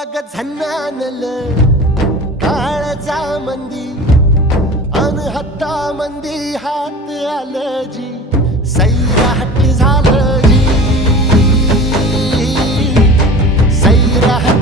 अग झन्नानल काळजा मंदी अन हत्ता मंदी हात आलं जी सैराट झालं जी सैराट